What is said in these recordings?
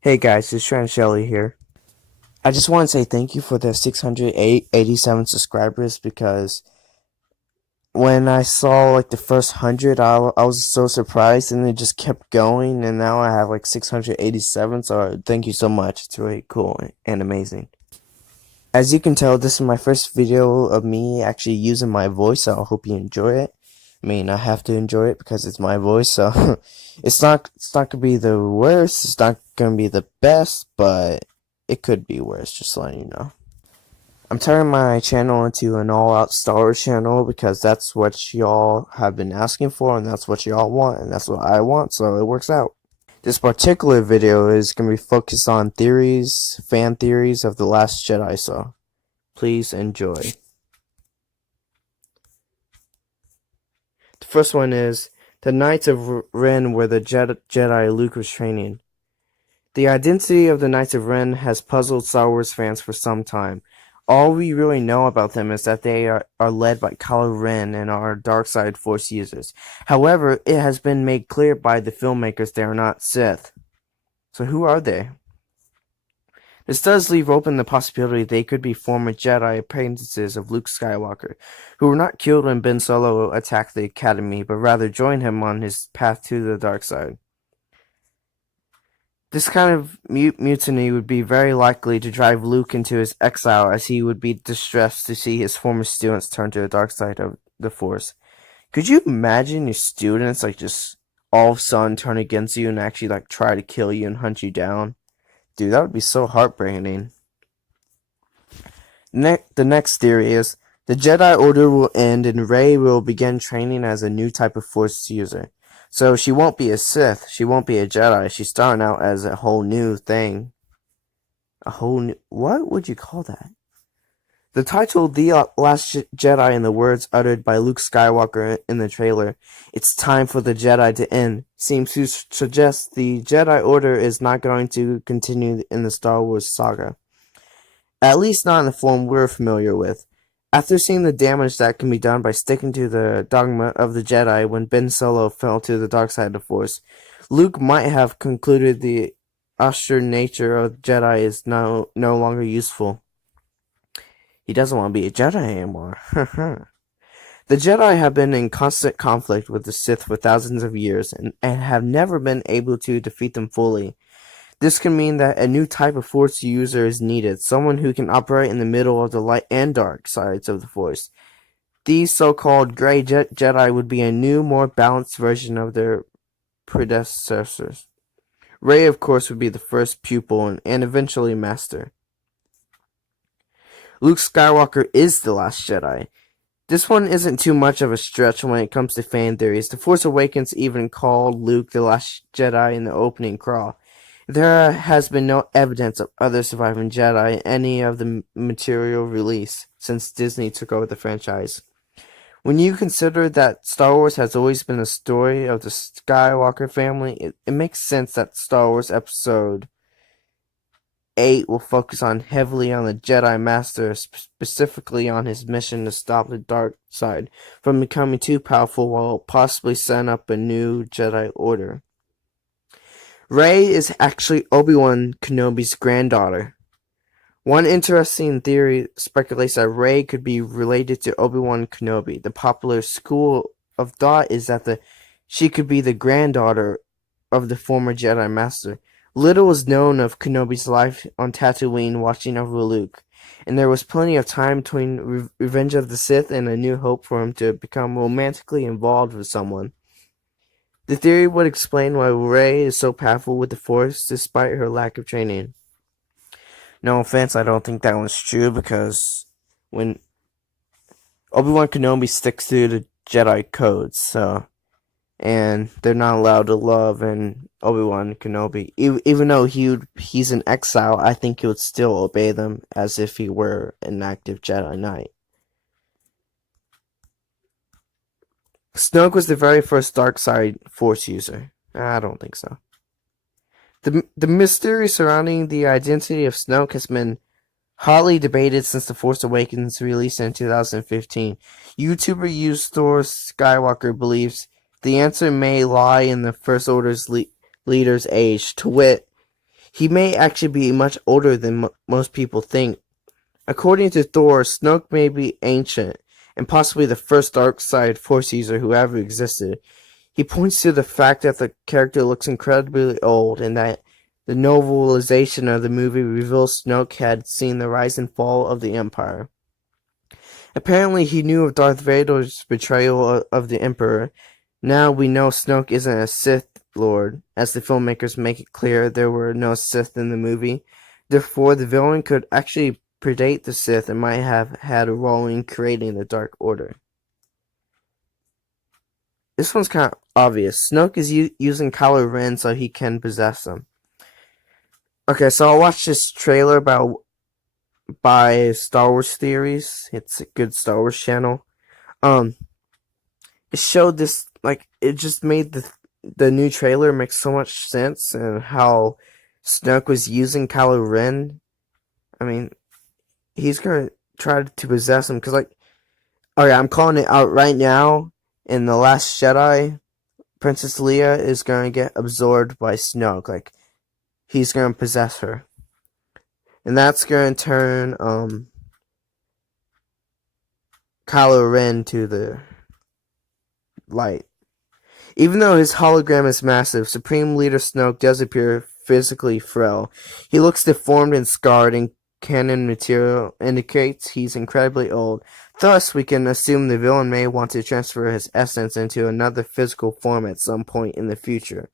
Hey guys, it's Trent Shelley here. I just want to say thank you for the 687 subscribers because when I saw like the first 100, I was so surprised and it just kept going and now I have like 687, so thank you so much. It's really cool and amazing. As you can tell, this is my first video of me actually using my voice, so I hope you enjoy it. I mean, I have to enjoy it because it's my voice, so it's not gonna be the worst, it's not gonna be the best, but it could be worse, just letting you know. I'm turning my channel into an all-out Star Wars channel because that's what y'all have been asking for, and that's what y'all want, and that's what I want, so it works out. This particular video is going to be focused on fan theories of The Last Jedi, so please enjoy. The first one is, the Knights of Ren were the Jedi Luke was training. The identity of the Knights of Ren has puzzled Star Wars fans for some time. All we really know about them is that they are led by Kylo Ren and are dark side Force users. However, it has been made clear by the filmmakers they are not Sith. So who are they? This does leave open the possibility they could be former Jedi apprentices of Luke Skywalker, who were not killed when Ben Solo attacked the Academy, but rather joined him on his path to the dark side. This kind of mutiny would be very likely to drive Luke into his exile, as he would be distressed to see his former students turn to the dark side of the Force. Could you imagine your students just all of a sudden turn against you and actually try to kill you and hunt you down? Dude, that would be so heartbreaking. The next theory is, the Jedi Order will end and Rey will begin training as a new type of Force user. So she won't be a Sith, she won't be a Jedi, she's starting out as a whole new thing. What would you call that? The title The Last Jedi and the words uttered by Luke Skywalker in the trailer, "It's time for the Jedi to end," seems to suggest the Jedi Order is not going to continue in the Star Wars saga. At least not in the form we're familiar with. After seeing the damage that can be done by sticking to the dogma of the Jedi when Ben Solo fell to the dark side of the Force, Luke might have concluded the austere nature of Jedi is no longer useful. He doesn't want to be a Jedi anymore. The Jedi have been in constant conflict with the Sith for thousands of years and have never been able to defeat them fully. This can mean that a new type of Force user is needed, someone who can operate in the middle of the light and dark sides of the Force. These so-called Grey Jedi would be a new, more balanced version of their predecessors. Rey, of course, would be the first pupil and eventually master. Luke Skywalker is the last Jedi. This one isn't too much of a stretch when it comes to fan theories. The Force Awakens even called Luke the last Jedi in the opening crawl. There has been no evidence of other surviving Jedi in any of the material released since Disney took over the franchise. When you consider that Star Wars has always been a story of the Skywalker family, it makes sense that Star Wars Episode 8 will focus heavily on the Jedi Master, specifically on his mission to stop the dark side from becoming too powerful while possibly setting up a new Jedi Order. Rey is actually Obi-Wan Kenobi's granddaughter. One interesting theory speculates that Rey could be related to Obi-Wan Kenobi. The popular school of thought is that she could be the granddaughter of the former Jedi Master. Little is known of Kenobi's life on Tatooine watching over Luke, and there was plenty of time between Revenge of the Sith and A New Hope for him to become romantically involved with someone. The theory would explain why Rey is so powerful with the Force despite her lack of training. No offense, I don't think that one's true because when Obi-Wan Kenobi sticks to the Jedi codes, and they're not allowed to love and Obi-Wan Kenobi. Even though he's in exile, I think he would still obey them as if he were an active Jedi Knight. Snoke was the very first dark side Force user. I don't think so. The mystery surrounding the identity of Snoke has been hotly debated since The Force Awakens release in 2015. YouTuber used Thor Skywalker believes the answer may lie in the First Order's leader's age, to wit, He may actually be much older than most people think. According to Thor, Snoke may be ancient, and possibly the first dark side Force user who ever existed. He points to the fact that the character looks incredibly old, and that the novelization of the movie reveals Snoke had seen the rise and fall of the Empire. Apparently, he knew of Darth Vader's betrayal of the Emperor. Now we know Snoke isn't a Sith Lord, as the filmmakers make it clear there were no Sith in the movie. Therefore, the villain could actually predate the Sith and might have had a role in creating the Dark Order. This one's kind of obvious. Snoke is using Kylo Ren so he can possess him. Okay, so I watched this trailer by Star Wars Theories. It's a good Star Wars channel. It showed this, like, it just made the new trailer make so much sense, and how Snoke was using Kylo Ren. I mean, he's gonna try to possess him, because, like, okay, I'm calling it out right now. In The Last Jedi, Princess Leia is gonna get absorbed by Snoke. Like, he's gonna possess her. And that's gonna turn, Kylo Ren to the light. Even though his hologram is massive, Supreme Leader Snoke does appear physically frail. He looks deformed and scarred, and canon material indicates he's incredibly old. Thus, we can assume the villain may want to transfer his essence into another physical form at some point in the future.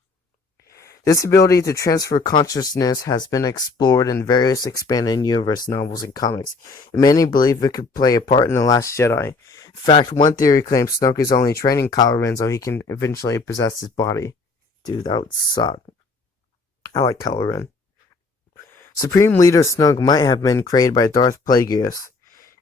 This ability to transfer consciousness has been explored in various expanded universe novels and comics, and many believe it could play a part in The Last Jedi. In fact, one theory claims Snoke is only training Kylo Ren so he can eventually possess his body. Dude, that would suck. I like Kylo Ren. Supreme Leader Snoke might have been created by Darth Plagueis.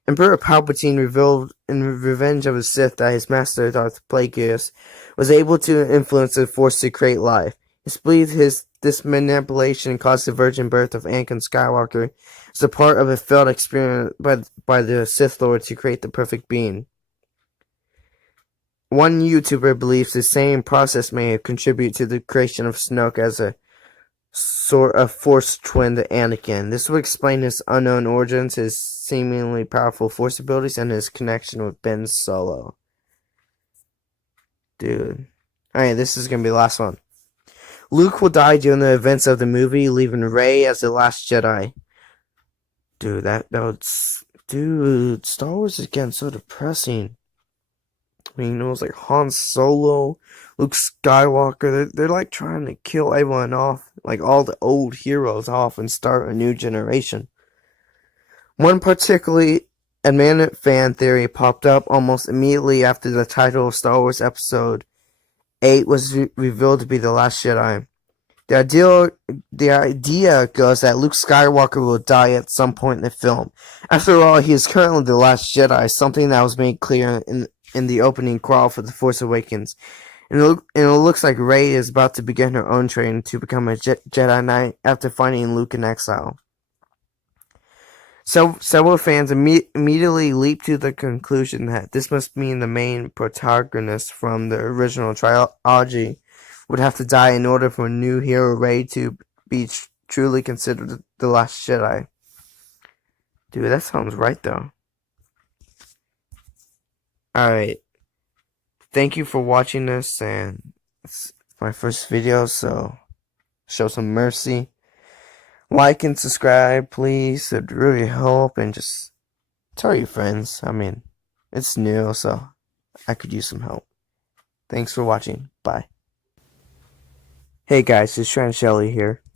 Emperor Palpatine revealed in Revenge of the Sith that his master, Darth Plagueis, was able to influence the Force to create life. It's believed this manipulation caused the virgin birth of Anakin Skywalker as a part of a failed experiment by the Sith Lord to create the perfect being. One YouTuber believes the same process may have contributed to the creation of Snoke as a sort of Force twin to Anakin. This would explain his unknown origins, his seemingly powerful Force abilities, and his connection with Ben Solo. Dude. Alright, this is gonna be the last one. Luke will die during the events of the movie, leaving Rey as the last Jedi. Dude, that would... Dude, Star Wars is getting so depressing. I mean, it was like Han Solo, Luke Skywalker. They're like trying to kill everyone off, like all the old heroes off, and start a new generation. One particularly adamant fan theory popped up almost immediately after the title of Star Wars Episode 8 was revealed to be The Last Jedi. The idea goes that Luke Skywalker will die at some point in the film. After all, he is currently the Last Jedi, something that was made clear in the opening crawl for The Force Awakens. And it looks like Rey is about to begin her own training to become a Jedi Knight after finding Luke in exile. So several fans immediately leap to the conclusion that this must mean the main protagonist from the original trilogy would have to die in order for new hero Rey to be truly considered the Last Jedi. Dude, that sounds right though. Alright. Thank you for watching this, and it's my first video, so show some mercy. Like and subscribe, please. It'd really help, and just tell your friends. I mean, it's new, so I could use some help. Thanks for watching. Bye. Hey guys, it's Tran Shelley here.